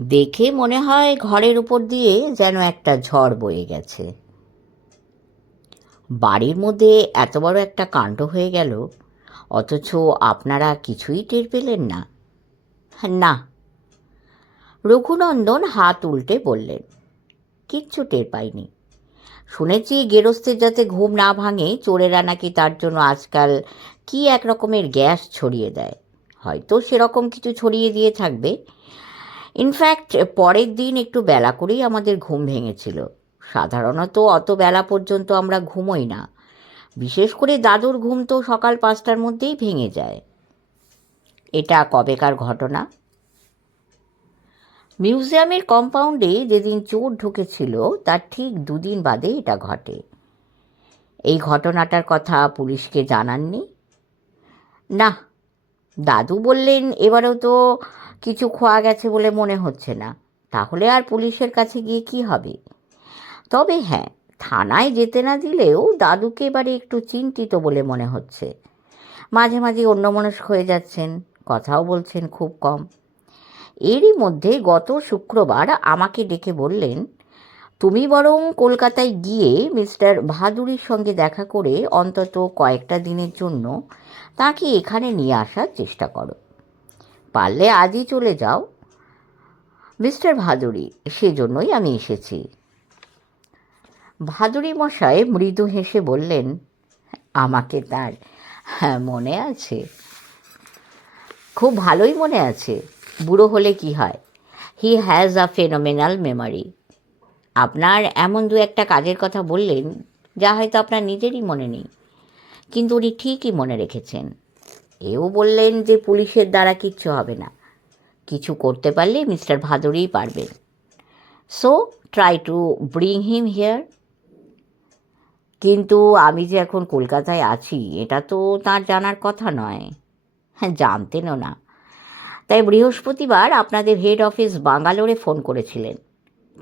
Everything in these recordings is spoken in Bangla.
দেখে মনে হয় ঘরের উপর দিয়ে যেন একটা ঝড় বয়ে গেছে। বাড়ির মধ্যে এত বড় একটা কাণ্ড হয়ে গেল, অথচ আপনারা কিছুই টের পেলেন না। না। রঘুনন্দন হাত উল্টে বললেন, কিচ্ছু টের পাইনি। শুনেছি গেরস্তের যাতে ঘুম না ভাঙে, চোরেরা নাকি তার জন্য আজকাল কি এক রকমের গ্যাস ছড়িয়ে দেয়। হয়তো সেরকম কিছু ছড়িয়ে দিয়ে থাকবে। ইনফ্যাক্ট পরের দিন একটু বেলা করেই আমাদের ঘুম ভেঙেছিল। সাধারণত অত বেলা পর্যন্ত আমরা ঘুমোই না। বিশেষ করে দাদুর ঘুম তো সকাল পাঁচটার মধ্যেই ভেঙে যায়। এটা কবেকার ঘটনা? মিউজিয়ামের কম্পাউন্ডে যেদিন চোর ঢুকেছিল, তার ঠিক দুদিন বাদে এটা ঘটে। এই ঘটনাটার কথা পুলিশকে জানাননি? না, দাদু বললেন, এবারেও তো কিছু খোয়া গেছে বলে মনে হচ্ছে না। তাহলে আর পুলিশের কাছে গিয়ে কি হবে? তবে হ্যাঁ থানায় যেতে না দিলেও দাদুকে এবারে একটু চিন্তিত বলে মনে হচ্ছে। মাঝে মাঝে অন্যমনস্ক হয়ে যাচ্ছেন, কথাও বলছেন খুব কম। এরই মধ্যে গত শুক্রবার আমাকে ডেকে বললেন, তুমি বরং কলকাতায় গিয়ে মিস্টার ভাদুরির সঙ্গে দেখা করে অন্তত কয়েকটা দিনের জন্য তাকে এখানে নিয়ে আসার চেষ্টা করো। পারলে আজই চলে যাও। মিস্টার ভাদুরি, সেজন্যই আমি এসেছি। ভাদুরি মশাই মৃদু হেসে বললেন, আমাকে তার হ্যাঁ মনে আছে? খুব ভালোই মনে আছে। বুড়ো হলে কি হয়? He has a phenomenal memory আপনার এমন দু একটা কাজের কথা বললেন, যা হয়তো আপনার নিজেরই মনে নেই। কিন্তু উনি ঠিকই মনে রেখেছেন। এও বললেন যে পুলিশের দ্বারা কিচ্ছু হবে না। কিছু করতে পারলে মিস্টার ভাদুরিই পারবেন। So try to bring him here কিন্তু আমি যে এখন কলকাতায় আছি, এটা তো তার জানার কথা নয়। হ্যাঁ জানতেনও না। তাই বৃহস্পতিবার আপনাদের হেড অফিস বাঙ্গালোরে ফোন করেছিলেন।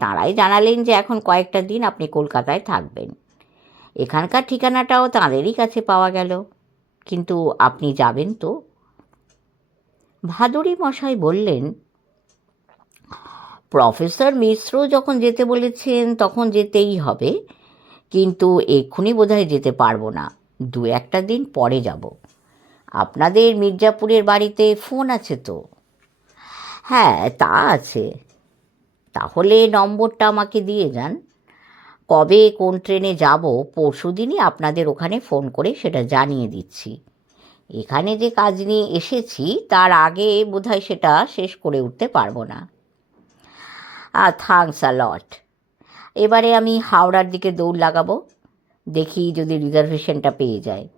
তাঁরাই জানালেন যে এখন কয়েকটা দিন আপনি কলকাতায় থাকবেন। এখানকার ঠিকানাটাও তাঁদেরই কাছে পাওয়া গেল। কিন্তু আপনি যাবেন তো? ভাদুরী মশাই বললেন, প্রফেসর মিশ্র যখন যেতে বলেছেন তখন যেতেই হবে, কিন্তু এক্ষুনি বোধহয় যেতে পারব না। দু একটা দিন পরে যাব। আপনাদের মির্জাপুরের বাড়িতে ফোন আছে তো? হ্যাঁ তা আছে। তাহলে নম্বরটা আমাকে দিয়ে যান। কবে কোন ট্রেনে যাব পরশু দিনই আপনাদের ওখানে ফোন করে সেটা জানিয়ে দিচ্ছি। এখানে যে কাজ নিয়ে এসেছি, তার আগে বোধহয় সেটা শেষ করে উঠতে পারব না। আর থ্যাংকস আ লট এবারে আমি হাওড়ার দিকে দৌড় লাগাবো। দেখি যদি রিজার্ভেশনটা পেয়ে যায়।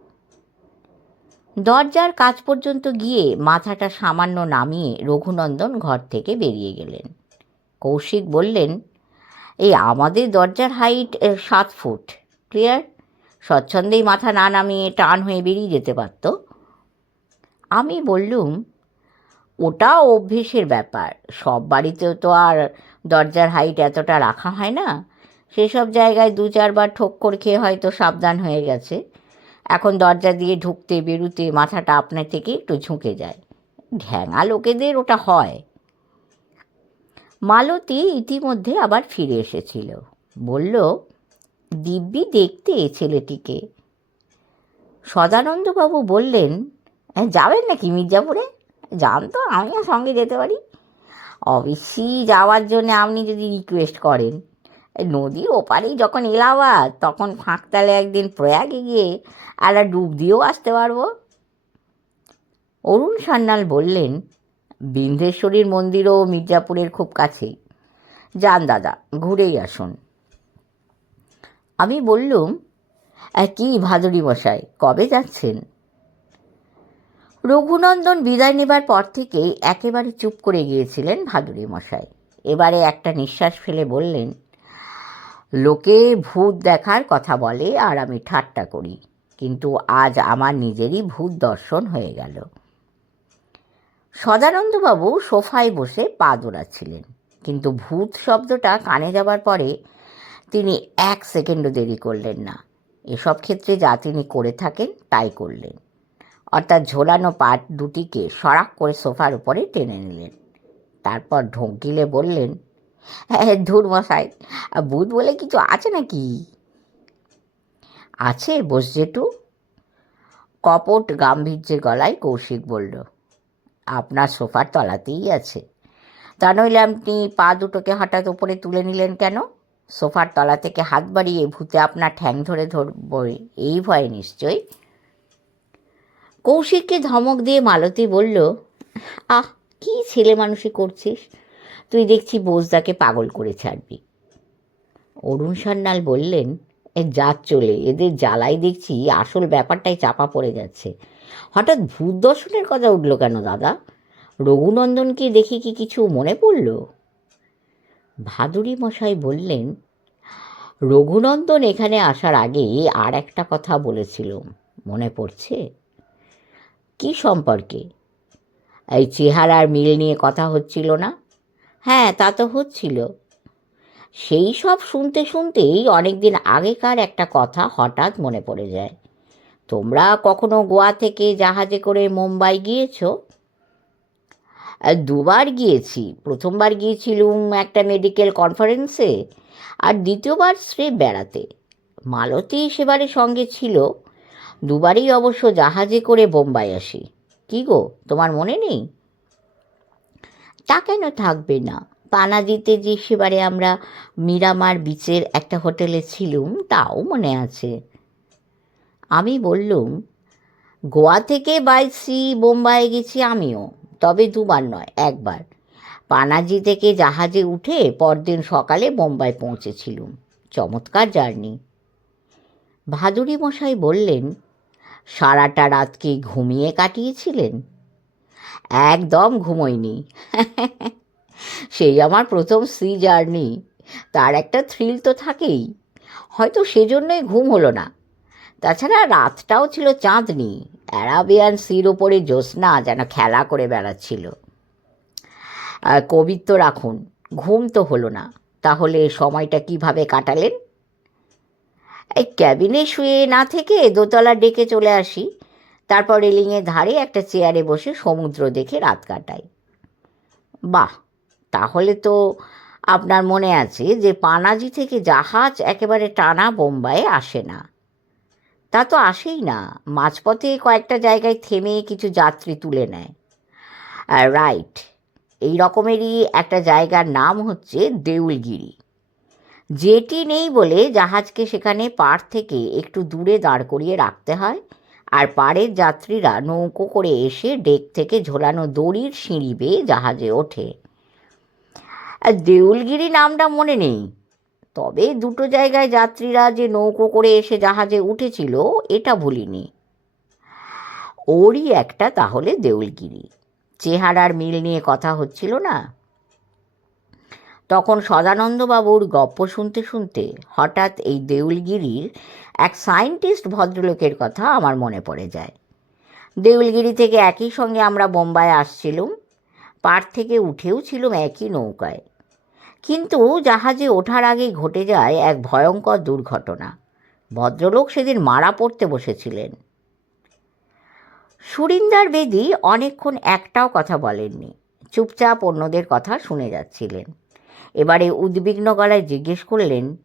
দরজার কাজ পর্যন্ত গিয়ে মাথাটা সামান্য নামিয়ে রঘুনন্দন ঘর থেকে বেরিয়ে গেলেন। কৌশিক বললেন এই আমাদের দরজার হাইট সাত ফুট ক্লিয়ার স্বচ্ছন্দেই মাথা না নামিয়ে টান হয়ে বেরিয়ে যেতে পারত। আমি বললুম, ওটা অভ্যেসের ব্যাপার। সব বাড়িতেও তো আর দরজার হাইট এতটা রাখা হয় না। সেসব জায়গায় দু চারবার ঠোক্কর খেয়ে হয়তো সাবধান হয়ে গেছে। এখন দরজা দিয়ে ঢুকতে, বেরুতে মাথাটা আপনার থেকে একটু ঝুঁকে যায়। ঢ্যাঙা লোকেদের ওটা হয়। মালতী ইতিমধ্যে আবার ফিরে এসেছিল। বলল দিব্যি দেখতে এ ছেলেটিকে। সদানন্দবাবু বললেন "হ্যাঁ, যাবেন নাকি মির্জাপুরে? যান তো আমিও সঙ্গে যেতে পারি। অবশ্যই যাওয়ার জন্য আপনি যদি রিকোয়েস্ট করেন। নদীর ওপারেই যখন এলাহাবাদ তখন ফাঁকতালে একদিন প্রয়াগে গিয়ে একটা ডুব দিয়েও আসতে পারব। অরুণ সান্যাল বললেন বিন্ধেশ্বরীর মন্দিরও মির্জাপুরের খুব কাছেই। যান দাদা ঘুরেই আসুন। আমি বললুম "আহ, কি ভাদুরী মশাই কবে যাচ্ছেন? রঘুনন্দন বিদায় নেবার পর থেকেই একেবারে চুপ করে গিয়েছিলেন ভাদুরী মশাই। এবারে একটা নিঃশ্বাস ফেলে বললেন লোকে ভূত দেখার কথা বলে আর আমি ঠাট্টা করি কিন্তু আজ আমার নিজেরই ভূত দর্শন হয়ে গেল। সদানন্দবাবু সোফায় বসে পা দোড়াচ্ছিলেন কিন্তু ভূত শব্দটা কানে যাবার পরে তিনি এক সেকেন্ডও দেরি করলেন না। এসব ক্ষেত্রে যা তিনি করে থাকেন, তাই করলেন। অর্থাৎ ঝোলানো পাট দুটিকে সরাক করে সোফার উপরে টেনে নিলেন। তারপর ঢঙ্কিলে বললেন হ্যাঁ ধুর মশাই, ভূত বলে কিছু আছে নাকি? আছে বস জেঠু কপট গাম্ভীর্যের গলায় কৌশিক বলল আপনার সোফার তলাতেই আছে। তা নইলে আপনি পা দুটোকে হঠাৎ উপরে তুলে নিলেন কেন? সোফার তলা থেকে হাত বাড়িয়ে ভূতে আপনার ঠ্যাং ধরে ধরবে, এই ভয়ে নিশ্চয়ই? কৌশিককে ধমক দিয়ে মালতী বলল, আহ, কি ছেলে মানুষই করছিস? তুই দেখছি বোসদাকে পাগল করে ছাড়বি। অরুণ সান্যাল বললেন, এ যাত চলে, এদের জ্বালাই দেখছি আসল ব্যাপারটাই চাপা পড়ে যাচ্ছে। হঠাৎ ভূত দর্শনের কথা উঠল কেন, দাদা? রঘুনন্দনকে দেখে কি কিছু মনে পড়ল? ভাদুরী মশাই বললেন, রঘুনন্দন এখানে আসার আগে আর একটা কথা বলেছিল, মনে পড়ছে? কি সম্পর্কে? এই চেহারার মিল নিয়ে কথা হচ্ছিল না? হ্যাঁ তা তো হচ্ছিল। সেই সব শুনতে শুনতেই অনেকদিন আগেকার একটা কথা হঠাৎ মনে পড়ে যায়। তোমরা কখনো গোয়া থেকে জাহাজে করে মুম্বাই গিয়েছো? দুবার গিয়েছি। প্রথমবার গিয়েছিলুম একটা মেডিকেল কনফারেন্সে আর দ্বিতীয়বার শ্রে বেড়াতে। মালতী সেবারে সঙ্গে ছিল। দুবারই অবশ্য জাহাজে করে বোম্বাই আসি। কি গো, তোমার মনে নেই? তা কেন থাকবে না? পানাজিতে যে সেবারে আমরা মিরামার বিচের একটা হোটেলে ছিলুম, তাও মনে আছে। আমি বললুম, গোয়া থেকে বাই সি বোম্বাই গেছি আমিও, তবে দুবার নয়, একবার। পানাজি থেকে জাহাজে উঠে পরদিন সকালে বোম্বাই পৌঁছেছিলুম। চমৎকার জার্নি। ভাদুরী মশাই বললেন, সারাটা রাত কি ঘুমিয়ে কাটিয়েছিলেন? একদম ঘুমোইনি। সেই আমার প্রথম সি জার্নি, তার একটা থ্রিল তো থাকেই, হয়তো সেজন্যই ঘুম হলো না। তাছাড়া রাতটাও ছিল চাঁদনি। অ্যারাবিয়ান সির ওপরে জ্যোৎস্না যেন খেলা করে বেড়াচ্ছিল। কবিত্ব রাখুন, ঘুম তো হলো না। তাহলে সময়টা কীভাবে কাটালেন? এই ক্যাবিনে শুয়ে না থেকে দোতলা ডেকে চলে আসি। তারপর রেলিংয়ের ধারে একটা চেয়ারে বসে সমুদ্র দেখে রাত কাটাই। বাহ, তাহলে তো আপনার মনে আছে যে পানাজি থেকে জাহাজ একেবারে টানা বোম্বাইয়ে আসে না। তা তো আসেই না। মাঝপথে কয়েকটা জায়গায় থেমে কিছু যাত্রী তুলে নেয়। রাইট এই রকমেরই একটা জায়গার নাম হচ্ছে দেউলগিরি। যেটি নেই বলে জাহাজকে সেখানে পাড় থেকে একটু দূরে দাঁড় করিয়ে রাখতে হয় আর পাড়ের যাত্রীরা নৌকো করে এসে ডেক থেকে ঝোলানো দড়ির সিঁড়ি বেয়ে জাহাজে ওঠে। দেউলগিরি নামটা মনে নেই। তবে দুটো জায়গায় যাত্রীরা যে নৌকো করে এসে জাহাজে উঠেছিল, এটা ভুলিনি। ওরই একটা তাহলে দেউলগিরি। চেহারার মিল নিয়ে কথা হচ্ছিল না। তখন সদানন্দবাবুর গপ্প শুনতে শুনতে হঠাৎ এই দেউলগিরির এক সায়েন্টিস্ট ভদ্রলোকের কথা আমার মনে পড়ে যায়। দেউলগিরি থেকে একই সঙ্গে আমরা বোম্বাই আসছিলুম। পাড় থেকে উঠেও ছিলুম একই নৌকায়। কিন্তু জাহাজে ওঠার আগেই ঘটে যায় এক ভয়ঙ্কর দুর্ঘটনা। ভদ্রলোক সেদিন মারা পড়তে বসেছিলেন। সুরিন্দার বেদি অনেকক্ষণ একটাও কথা বলেননি। চুপচাপ অন্যদের কথা শুনে যাচ্ছিলেন। এবারে উদ্বিগ্ন গলায় জিজ্ঞেস করলেন,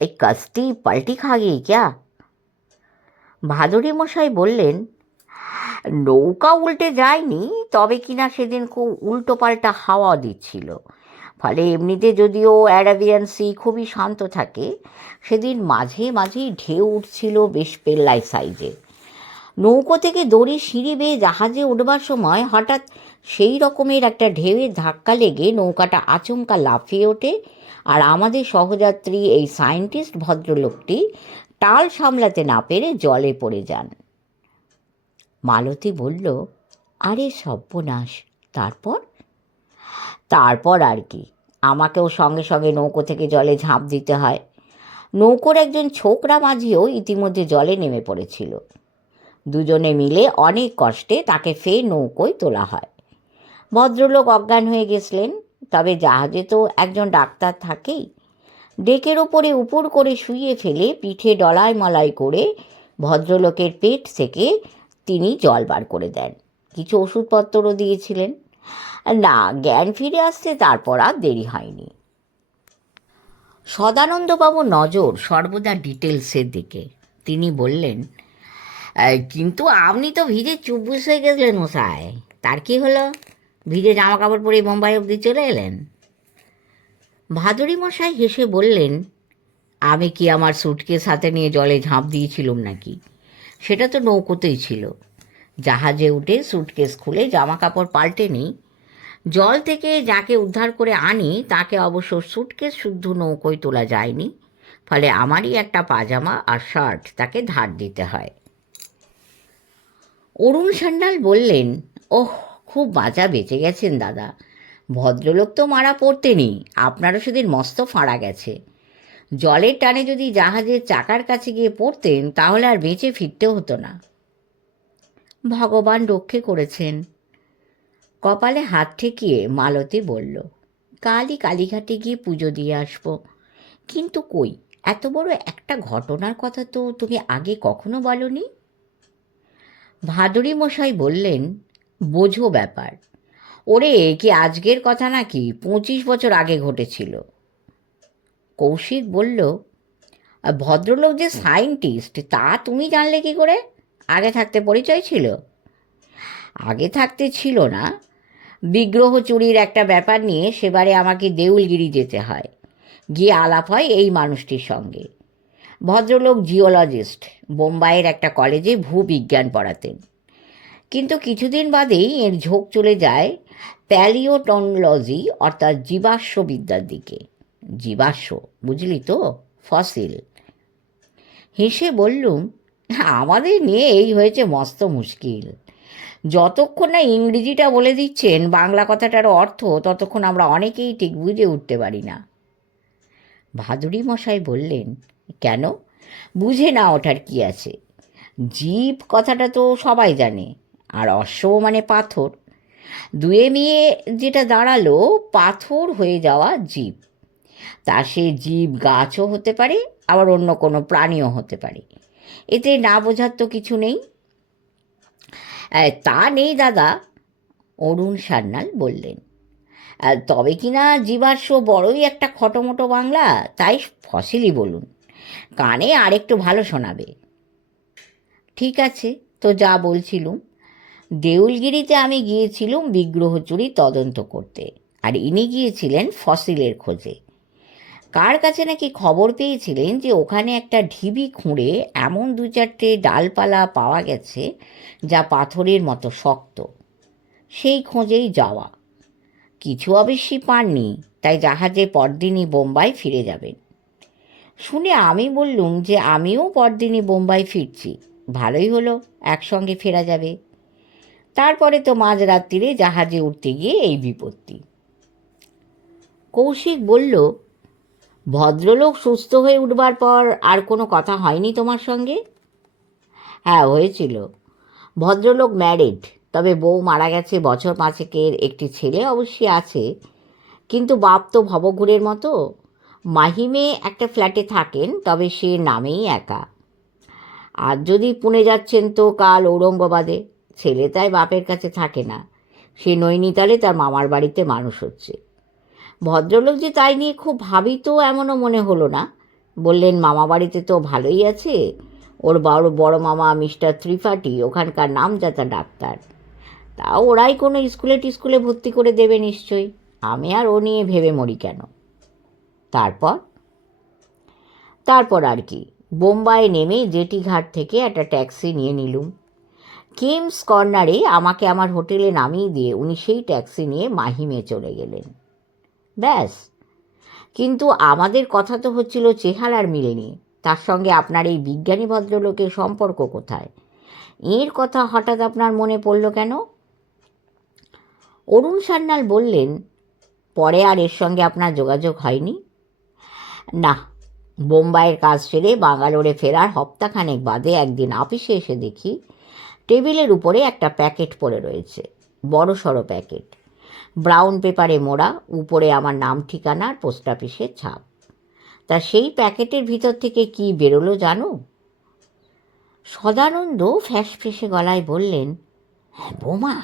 এই কাজটি পাল্টি খা ক্যা? ভাদুরী মশাই বললেন, নৌকা উল্টে যায়নি, তবে কিনা সেদিন খুব উল্টো পাল্টা হাওয়া দিচ্ছিল। ফলে এমনিতে যদিও অ্যারাবিয়ান সি খুবই শান্ত থাকে, সেদিন মাঝে মাঝেই ঢেউ উঠছিল বেশ পেল্লাই সাইজে। নৌকো থেকে দড়ি সিঁড়ি বেয়ে জাহাজে উঠবার সময় হঠাৎ সেই রকমের একটা ঢেউয়ের ধাক্কা লেগে নৌকাটা আচমকা লাফিয়ে ওঠে আর আমাদের সহযাত্রী এই সায়েন্টিস্ট ভদ্রলোকটি টাল সামলাতে না পেরে জলে পড়ে যান। মালতী বলল, আরে সর্বনাশ, তারপর? তারপর আর কি। আমাকেও সঙ্গে সঙ্গে নৌকো থেকে জলে ঝাঁপ দিতে হয়। নৌকোর একজন ছোকরা মাঝিও ইতিমধ্যে জলে নেমে পড়েছিল। দুজনে মিলে অনেক কষ্টে তাকে ফের নৌকোয় তোলা হয়। ভদ্রলোক অজ্ঞান হয়ে গেছিলেন, তবে জাহাজে তো একজন ডাক্তার থাকেই। ডেকের ওপরে উপর করে শুইয়ে ফেলে পিঠে ডলায় মলাই করে ভদ্রলোকের পেট থেকে তিনি জল বার করে দেন। কিছু ওষুধপত্রও দিয়েছিলেন। না, জ্ঞান ফিরে আসতে তারপর আর দেরি হয়নি। সদানন্দবাবু নজর সর্বদা ডিটেলসের দিকে। তিনি বললেন কিন্তু আপনি তো ভিজে চুপবুস হয়ে গেছিলেন মশাই। তার কি হলো? ভিজে জামা কাপড় পরে বোম্বাই অবধি চলে এলেন? ভাদুরী মশাই হেসে বললেন, আমি কি আমার সুটকেস হাতে নিয়ে জলে ঝাঁপ দিয়েছিলাম নাকি? সেটা তো নৌকোতেই ছিল। জাহাজে উঠে সুটকেস খুলে জামা কাপড় পাল্টে নিই। জল থেকে যাকে উদ্ধার করে আনি, তাকে অবশ্য সুটকেস শুদ্ধ নৌকোয় তোলা যায়নি। ফলে আমারই একটা পাজামা আর শার্ট তাকে ধার দিতে হয়। অরুণ সান্যাল বললেন, ওহ, খুব বাঁচা বেঁচে গেছেন দাদা। ভদ্রলোক তো মারা পড়তেনি, আপনারও সেদিন মস্ত ফাঁড়া গেছে। জলের টানে যদি জাহাজের চাকার কাছে গিয়ে পড়তেন, তাহলে আর বেঁচে ফিরতে হতো না। ভগবান রক্ষে করেছেন। কপালে হাত ঠেকিয়ে মালতী বলল, কালই কালীঘাটে গিয়ে পুজো দিয়ে আসব। কিন্তু কই, এত বড় একটা ঘটনার কথা তো তুমি আগে কখনো বলনি? ভাদুরী মশাই বললেন, বোঝো ব্যাপার। ওরে, কি আজকের কথা নাকি? পঁচিশ বছর আগে ঘটেছিল। কৌশিক বলল, ভদ্রলোক যে সায়েন্টিস্ট, তা তুমি জানলে কি করে? আগে থাকতে পরিচয় ছিল? আগে থাকতে ছিল না। বিগ্রহ চুরির একটা ব্যাপার নিয়ে সেবারে আমাকে দেউলগিরি যেতে হয়। গিয়ে আলাপ হয় এই মানুষটির সঙ্গে। ভদ্রলোক জিওলজিস্ট, বোম্বাইয়ের একটা কলেজে ভূবিজ্ঞান পড়াতেন। কিন্তু কিছুদিন বাদেই এর ঝোঁক চলে যায় প্যালিওটনলজি, অর্থাৎ জীবাশ্মবিদ্যার দিকে। জীবাশ্ম, বুঝলি তো? ফসিল। হেসে বললুম আমাদের নিয়ে এই হয়েছে মস্ত মুশকিল। যতক্ষণ না ইংরেজিটা বলে দিচ্ছেন, বাংলা কথাটার অর্থ, ততক্ষণ আমরা অনেকেই ঠিক বুঝে উঠতে পারি না। ভাদুরী মশাই বললেন, কেন? বুঝে না ওঠার কি আছে? জীব কথাটা তো সবাই জানে, আর অশ্ব মানে পাথর। দুয়ে মিয়ে যেটা দাঁড়াল, পাথর হয়ে যাওয়া জীব। তা সে জীব গাছও হতে পারে, আবার অন্য কোনো প্রাণীও হতে পারে। এতে না বোঝার তো কিছু নেই। তা নেই দাদা, অরুণ সান্যাল বললেন। তবে কি না জীবাশ্ম বড়ই একটা খটোমটো বাংলা, তাই ফসিলই বলুন। কানে আরেকটু ভালো শোনাবে। ঠিক আছে, তো যা বলছিলুম। দেউলগিরিতে আমি গিয়েছিলুম বিগ্রহ চুরি তদন্ত করতে, আর ইনি গিয়েছিলেন ফসিলের খোঁজে। কার কাছে নাকি খবর পেয়েছিলেন যে ওখানে একটা ঢিবি খুঁড়ে এমন দু চারটে ডালপালা পাওয়া গেছে যা পাথরের মতো শক্ত? সেই খোঁজেই যাওয়া। কিছু অবশ্যই পাননি, তাই জাহাজে পরদিনই বোম্বাই ফিরে যাবেন। শুনে আমি বললুম যে আমিও পরদিনই বোম্বাই ফিরছি, ভালোই হলো, একসঙ্গে ফেরা যাবে। তারপরে তো মাঝরাত্রিরে জাহাজে উঠতে গিয়ে এই বিপত্তি। কৌশিক বলল ভদ্রলোক সুস্থ হয়ে উঠবার পর আর কোনো কথা হয়নি তোমার সঙ্গে? হ্যাঁ হয়েছিল। ভদ্রলোক ম্যারিড তবে বউ মারা গেছে বছর পাঁচেকের, একটি ছেলে অবশ্যই আছে। কিন্তু বাপ তো ভবঘুরের মতো। মাহিমে একটা ফ্ল্যাটে থাকেন, তবে সে নামেই একা। আর যদি পুনে যাচ্ছেন তো কাল ঔরঙ্গাবাদে। ছেলে তাই বাপের কাছে থাকে না। সে নৈনিতালে তার মামার বাড়িতে মানুষ হচ্ছে। ভদ্রলোক যে তাই নিয়ে খুব ভাবিত এমনও মনে হলো না। বললেন, মামা বাড়িতে তো ভালোই আছে। ওর বড় বড় মামা মিস্টার ত্রিপাঠী, ওখানকার নামজাতা ডাক্তার। তা ওরাই কোনো স্কুলে টিস্কুলে ভর্তি করে দেবে নিশ্চয়ই। আমি আর ও নিয়ে ভেবে মরি কেন? তারপর? তারপর আর কি। বোম্বাই নেমে জেটি ঘাট থেকে একটা ট্যাক্সি নিয়ে নিলুম। কিমস কর্নারে আমাকে আমার হোটেলে নামিয়ে দিয়ে উনি সেই ট্যাক্সি নিয়ে মাহিমে চলে গেলেন। ব্যাস। কিন্তু আমাদের কথা তো হচ্ছিল চেহারার মিল নিয়ে। তার সঙ্গে আপনার এই বিজ্ঞানী ভদ্রলোকের সম্পর্ক কোথায়? এর কথা হঠাৎ আপনার মনে পড়ল কেন? অরুণ সান্যাল বললেন, পরে আর এর সঙ্গে আপনার যোগাযোগ হয়নি? না, বোম্বাইয়ের কাজ সেরে বাঙ্গালোরে ফেরার হপ্তাখানেক বাদে একদিন অফিসে এসে দেখি টেবিলের উপরে একটা প্যাকেট পড়ে রয়েছে বড় সড়ো প্যাকেট। ব্রাউন পেপারে মোড়া, উপরে আমার নাম, ঠিকানা আর পোস্ট অফিসের ছাপ। তা সেই প্যাকেটের ভিতর থেকে কি বেরোলো জানো? সদানন্দ ফ্যাস ফেসে গলায় বললেন হ্যাঁ বোমা।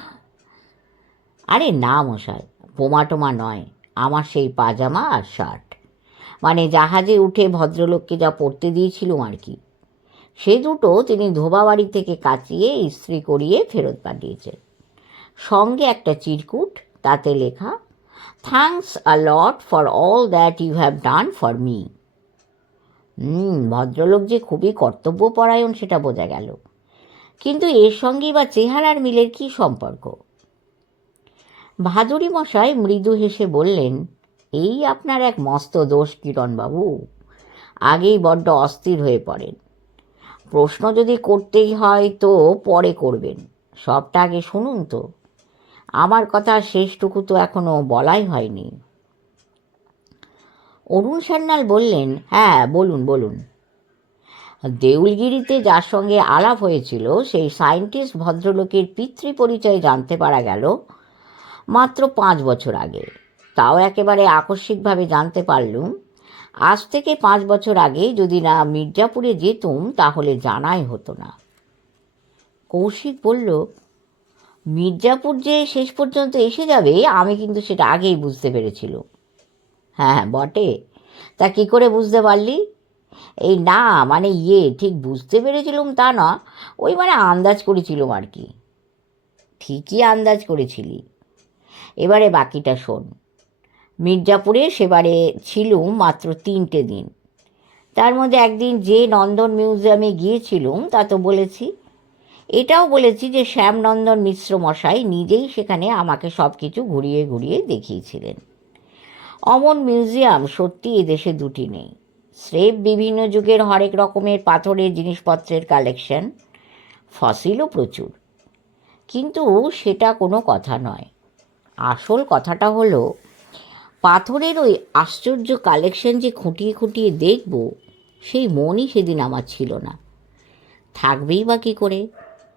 আরে না মশাই, বোমা টোমা নয়, আমার সেই পাজামা আর শার্ট। মানে জাহাজে উঠে ভদ্রলোককে যা পরতে দিয়েছিলুম আর কি। সে দুটো তিনি ধোবাবাড়ি থেকে কাচিয়ে ইস্ত্রি করিয়ে ফেরত পাঠিয়েছেন। সঙ্গে একটা চিরকুট তাতে লেখা thanks a lot for all that you have done for me hmm, ভদ্রলোক যে খুবই কর্তব্যপরায়ণ সেটা বোঝা গেল। কিন্তু এর সঙ্গেই বা চেহারার মিলের কি সম্পর্ক? ভাদুরী মশাই মৃদু হেসে বললেন, এই আপনার এক মস্ত দোষ, কিরণবাবু। আগেই বড্ড অস্থির হয়ে পড়েন। প্রশ্ন যদি করতেই হয় তো পরে করবেন। সবটা আগে শুনুন তো। আমার কথা শেষটুকু তো এখনও বলাই হয়নি। অরুণ সান্যাল বললেন হ্যাঁ বলুন বলুন। দেউলগিরিতে যার সঙ্গে আলাপ হয়েছিল, সেই সায়েন্টিস্ট ভদ্রলোকের পিতৃ পরিচয় জানতে পারা গেল মাত্র পাঁচ বছর আগে। তাও একেবারে আকস্মিকভাবে জানতে পারলুম, আজ থেকে পাঁচ বছর আগে যদি না মির্জাপুরে যেতুম, তাহলে জানাই হতো না। কৌশিক বলল মির্জাপুর যে শেষ পর্যন্ত এসে যাবে, আমি কিন্তু সেটা আগেই বুঝতে পেরেছিলাম। হ্যাঁ হ্যাঁ বটে। তা কি করে বুঝতে পারলি? এই না মানে ইয়ে ঠিক বুঝতে পেরেছিলুম তা না, ওই মানে আন্দাজ করেছিলুম আর কি। ঠিকই আন্দাজ করেছিলি। এবারে বাকিটা শোন। মির্জাপুরে সেবারে ছিলুম মাত্র তিনটে দিন। তার মধ্যে একদিন যে নন্দন মিউজিয়ামে গিয়েছিলুম, তা তো বলেছি এটাও বলেছি যে শ্যামনন্দন মিশ্র মশাই নিজেই সেখানে আমাকে সব কিছু ঘুরিয়ে ঘুরিয়ে দেখিয়েছিলেন। অমন মিউজিয়াম সত্যি এদেশে দুটি নেই। স্রেফ বিভিন্ন যুগের হরেক রকমের পাথরের জিনিসপত্রের কালেকশন, ফসিলও প্রচুর। কিন্তু সেটা কোনো কথা নয়। আসল কথাটা হলো, পাথরের ওই আশ্চর্য কালেকশন যে খুঁটিয়ে খুঁটিয়ে দেখব, সেই মনই সেদিন আমার ছিল না। থাকবেই বা কী করে?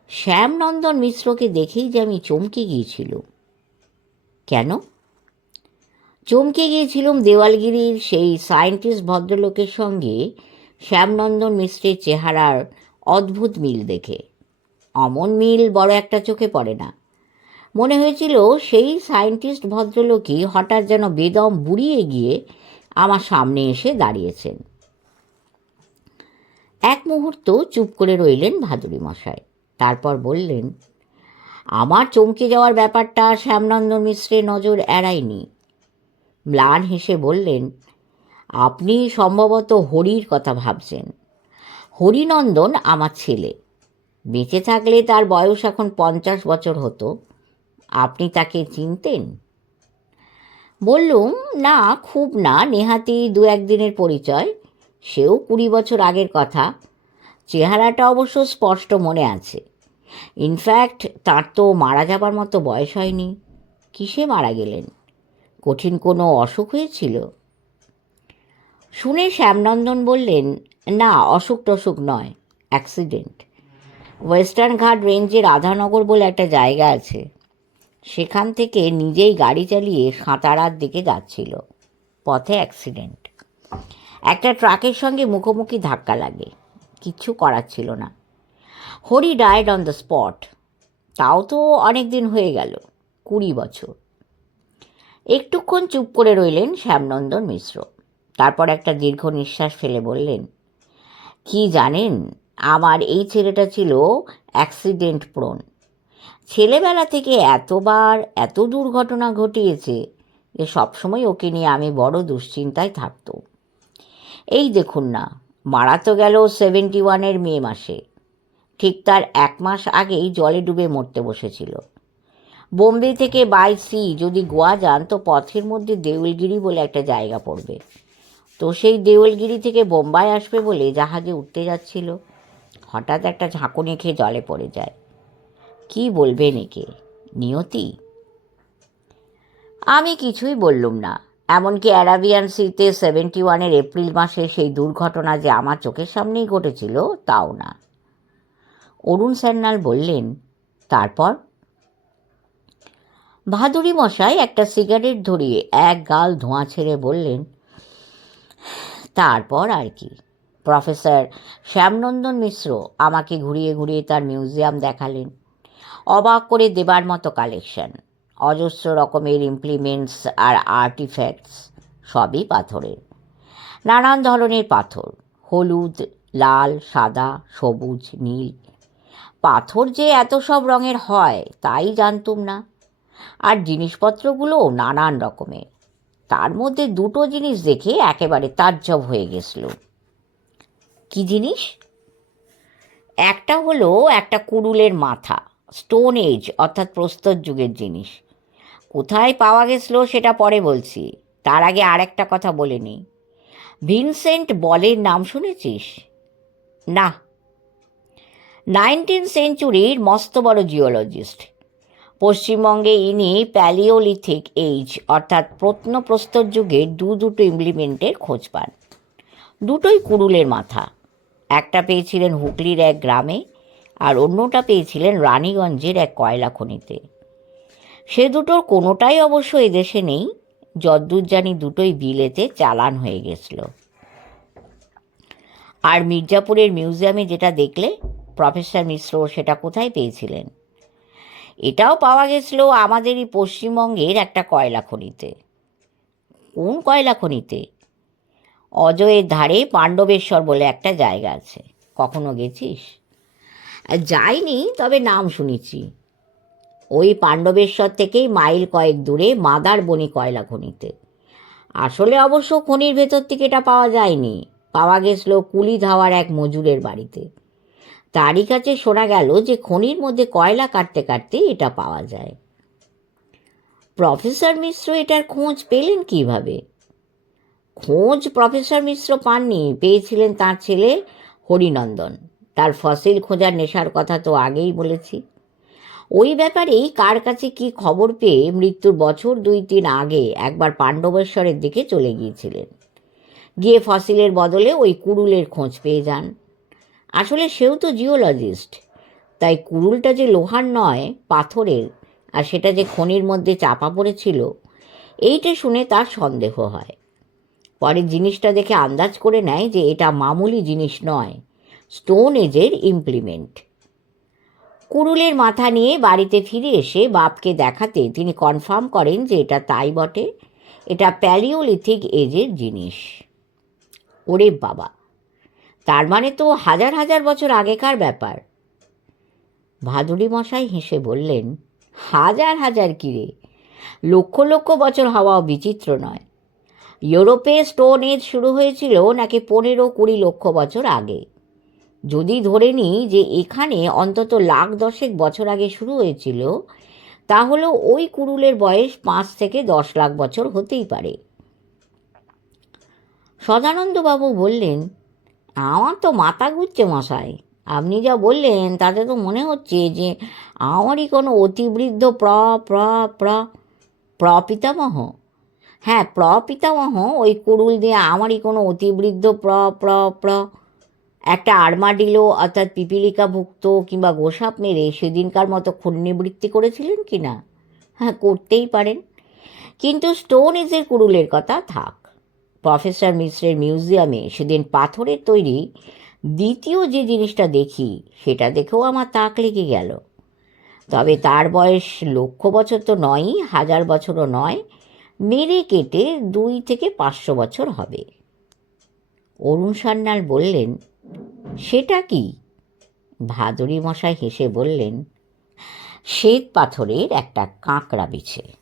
শ্যামনন্দন মিশ্রকে দেখেই যে আমি চমকে গিয়েছিল কেন? চমকে গিয়েছিলাম দেওয়ালগিরির সেই সায়েন্টিস্ট ভদ্রলোকের সঙ্গে শ্যামনন্দন মিশ্রের চেহারার অদ্ভুত মিল দেখে। অমন মিল বড় একটা চোখে পড়ে না। মনে হয়েছিল সেই সায়েন্টিস্ট ভদ্রলোকই হঠাৎ যেন বেদম বুড়িয়ে গিয়ে আমার সামনে এসে দাঁড়িয়েছেন। এক মুহূর্ত চুপ করে রইলেন ভাদুরী মশাই। তারপর বললেন, আমার চমকে যাওয়ার ব্যাপারটা শ্যামনন্দন মিশ্রের নজর এড়ায়নি। ম্লান হেসে বললেন, আপনি সম্ভবত হরির কথা ভাবছেন। হরিনন্দন আমার ছেলে। বেঁচে থাকলে তার বয়স এখন পঞ্চাশ বছর হতো। আপনি তাকে চিনতেন? বললুম, না, খুব না, নেহাতি দু একদিনের পরিচয়। সেও কুড়ি বছর আগের কথা। চেহারাটা অবশ্য স্পষ্ট মনে আছে। ইনফ্যাক্ট তার তো মারা যাবার মতো বয়স হয়নি। কিসে মারা গেলেন? কঠিন কোনো অসুখ হয়েছিল? শুনে শ্যামনন্দন বললেন, না, অসুখ টসুখ নয় অ্যাক্সিডেন্ট ওয়েস্টার্ন ঘাট রেঞ্জের রাধানগর বলে একটা জায়গা আছে। সেখান থেকে নিজেই গাড়ি চালিয়ে সাঁতারার দিকে যাচ্ছিল। পথে অ্যাক্সিডেন্ট একটা ট্রাকের সঙ্গে মুখোমুখি ধাক্কা লাগে। কিচ্ছু করার ছিল না। Hari died on the spot তাও তো অনেক দিন হয়ে গেল, কুড়ি বছর। একটুক্ষণ চুপ করে রইলেন শ্যামনন্দন মিশ্র। তারপর একটা দীর্ঘ নিঃশ্বাস ফেলে বললেন, কি জানেন, আমার এই ছেলেটা ছিল অ্যাক্সিডেন্ট প্রোন ছেলেবেলা থেকে এতবার এত দুর্ঘটনা ঘটিয়েছে যে সবসময় ওকে নিয়ে আমি বড় দুশ্চিন্তায় থাকতো। এই দেখুন না মারা তো গেল সেভেন্টি ওয়ানের মে মাসে। ঠিক তার এক মাস আগেই জলে ডুবে মরতে বসেছিল। বোম্বে থেকে বাই সি, যদি গোয়া যান, তো পথের মধ্যে দেউলগিরি বলে একটা জায়গা পড়বে। তো সেই দেউলগিরি থেকে বোম্বাই আসবে বলে জাহাজে উঠতে যাচ্ছিল। হঠাৎ একটা ঝাঁকুনি খেয়ে জলে পড়ে যায়। কি বলবেন একে? নিয়তি? আমি কিছুই বললুম না। এমনকি অ্যারাবিয়ান সিতে সেভেন্টি ওয়ানের এপ্রিল মাসে সেই দুর্ঘটনা যে আমার চোখের সামনেই ঘটেছিল, তাও না। অরুণ স্যান্নাল বললেন, তারপর? ভাদুরী মশাই একটা সিগারেট ধরিয়ে এক গাল ধোঁয়া ছেড়ে বললেন, তারপর আর কি। প্রফেসর শ্যামনন্দন মিশ্র আমাকে ঘুরিয়ে ঘুরিয়ে তার মিউজিয়াম দেখালেন। অবাক করে দেবার মতো কালেকশন। অজস্র রকমের ইমপ্লিমেন্টস আর আর্টিফ্যাক্টস সবই পাথরের। নানান ধরনের পাথর, হলুদ, লাল, সাদা, সবুজ, নীল। পাথর যে এত সব রঙের হয়, তাই জানতুম না। আর জিনিসপত্রগুলোও নানান রকমের। তার মধ্যে দুটো জিনিস দেখে একেবারে তাজ্জব হয়ে গেছিল। কি জিনিস? একটা হলো একটা কুড়ুলের মাথা স্টোন এজ অর্থাৎ প্রস্তর যুগের জিনিস। কোথায় পাওয়া গেছিল সেটা পরে বলছি। তার আগে আর একটা কথা বলে নিই ভিনসেন্ট বলের নাম শুনেছিস? না। নাইনটিন সেঞ্চুরির মস্ত বড় জিওলজিস্ট। পশ্চিমবঙ্গে ইনি প্যালিওলিথিক এইজ অর্থাৎ প্রত্নপ্রস্তর যুগের দু দুটো ইমপ্লিমেন্টের খোঁজ পান। দুটোই কুড়ুলের মাথা। একটা পেয়েছিলেন হুগলির এক গ্রামে, আর অন্যটা পেয়েছিলেন রানীগঞ্জের এক কয়লা খনিতে। সে দুটোর কোনোটাই অবশ্য এদেশে নেই। যদ্দূর জানি দুটোই বিলেতে চালান হয়ে গেছিল। আর মির্জাপুরের মিউজিয়ামে যেটা দেখলে, প্রফেসর মিশ্র সেটা কোথায় পেয়েছিলেন? এটাও পাওয়া গেছিল আমাদেরই পশ্চিমবঙ্গের একটা কয়লা খনিতে। কোন কয়লা খনিতে? অজয়ের ধারে পাণ্ডবেশ্বর বলে একটা জায়গা আছে। কখনো গেছিস? যাইনি, তবে নাম শুনেছি। ওই পাণ্ডবেশ্বর থেকেই মাইল কয়েক দূরে মাদার বনি কয়লা খনিতে। আসলে অবশ্য খনির ভেতর থেকে এটা পাওয়া যায়নি। পাওয়া গেছিল কুলি ধাওয়ার এক মজুরের বাড়িতে। তারই কাছে শোনা গেল যে খনির মধ্যে কয়লা কাটতে কাটতে এটা পাওয়া যায়। প্রফেসর মিশ্র এটার খোঁজ পেলেন কীভাবে? খোঁজ প্রফেসর মিশ্র পাননি, পেয়েছিলেন তার ছেলে হরিনন্দন। তার ফসিল খোঁজার নেশার কথা তো আগেই বলেছি। ওই ব্যাপারেই কার কাছে কি খবর পেয়ে মৃত্যুর বছর দুই তিন আগে একবার পাণ্ডবেশ্বরের দিকে চলে গিয়েছিলেন। গিয়ে ফসিলের বদলে ওই কুড়ুলের খোঁজ পেয়ে যান। আসলে সেও তো জিওলজিস্ট। তাই কুড়ুলটা যে লোহার নয়, পাথরের, আর সেটা যে খনির মধ্যে চাপা পড়েছিল, এইটা শুনে তার সন্দেহ হয়। পরে জিনিসটা দেখে আন্দাজ করে নেয় যে এটা মামুলি জিনিস নয়, স্টোন এজের ইমপ্লিমেন্ট। কুড়ুলের মাথা নিয়ে বাড়িতে ফিরে এসে বাপকে দেখাতে তিনি কনফার্ম করেন যে এটা তাই বটে। এটা প্যালিওলিথিক এজের জিনিস। ওরে বাবা। তার মানে তো হাজার হাজার বছর আগেকার ব্যাপার। ভাদুড়ি মশাই হেসে বললেন, হাজার হাজার কিরে লক্ষ লক্ষ বছর হওয়াও বিচিত্র নয়। ইউরোপে স্টোন এজ শুরু হয়েছিল নাকি পনেরো কুড়ি লক্ষ বছর আগে। যদি ধরে নিই যে এখানে অন্তত লাখ দশেক বছর আগে শুরু হয়েছিল, তাহলে ওই কুড়ুলের বয়স পাঁচ থেকে দশ লাখ বছর হতেই পারে। সদানন্দবাবু বললেন, আমার তো মাথা ঘুরছে মশাই। আপনি যা বললেন তাতে তো মনে হচ্ছে যে আমারই কোনো অতিবৃদ্ধ প্র প্র প্র, প্রপিতামহ। হ্যাঁ প্রপিতামহ, ওই কুড়ুল দিয়ে আমারই কোনো অতিবৃদ্ধ প্র প্র প্র একটা আর্মাডিলো অর্থাৎ পিপিলিকাভুক্ত কিংবা গোসাপ মেরে সেদিনকার মতো ক্ষুণ্ণিবৃত্তি করেছিলেন কি না? হ্যাঁ করতেই পারেন। কিন্তু স্টোন এজের কুড়ুলের কথা থাক। প্রফেসর মিশ্রের মিউজিয়ামে সেদিন পাথরের তৈরি দ্বিতীয় যে জিনিসটা দেখি, সেটা দেখেও আমার তাক লেগে গেল। তবে তার বয়স লক্ষ বছর তো নয়ই, হাজার বছরও নয়। মেরে কেটে দুই থেকে পাঁচশো বছর হবে। অরুণ সান্যাল বললেন সেটা কি? ভাদুরী মশাই হেসে বললেন শ্বেত পাথরের একটা কাঁকড়া বিছে।